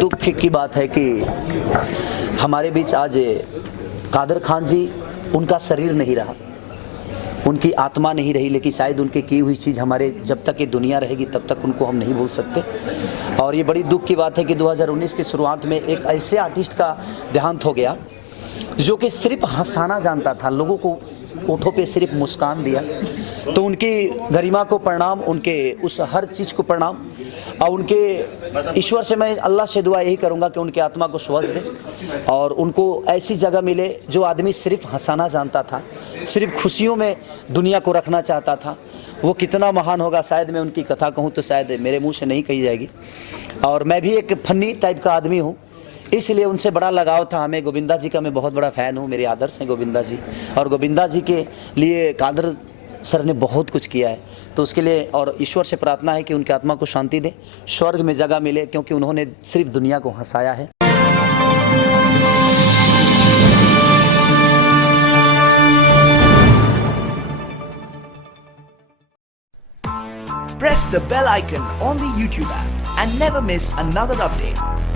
दुख की बात है कि हमारे बीच आज कादर खान जी, उनका शरीर नहीं रहा, उनकी आत्मा नहीं रही, लेकिन शायद उनकी की हुई चीज़ हमारे जब तक ये दुनिया रहेगी तब तक उनको हम नहीं भूल सकते। और ये बड़ी दुख की बात है कि 2019 की शुरुआत में एक ऐसे आर्टिस्ट का देहांत हो गया जो कि सिर्फ हंसाना जानता था, लोगों को होठों पे सिर्फ मुस्कान दिया। तो उनकी गरिमा को प्रणाम, उनके उस हर चीज़ को प्रणाम, और उनके ईश्वर से मैं अल्लाह से दुआ यही करूँगा कि उनके आत्मा को स्वस्थ दे और उनको ऐसी जगह मिले जो आदमी सिर्फ हंसाना जानता था, सिर्फ खुशियों में दुनिया को रखना चाहता था। वो कितना महान होगा, शायद मैं उनकी कथा कहूँ तो शायद मेरे मुंह से नहीं कही जाएगी। और मैं भी एक फनी टाइप का आदमी हूँ, इसलिए उनसे बड़ा लगाव था हमें। गोविंदा जी का मैं बहुत बड़ा फ़ैन हूँ, मेरे आदर्श हैं गोविंदा जी, और गोविंदा जी के लिए कादर सर ने बहुत कुछ किया है। तो उसके लिए और ईश्वर से प्रार्थना है कि उनकी आत्मा को शांति दे, स्वर्ग में जगह मिले, क्योंकि उन्होंने सिर्फ दुनिया को हंसाया है। Press the bell icon on the YouTube app and never miss another update.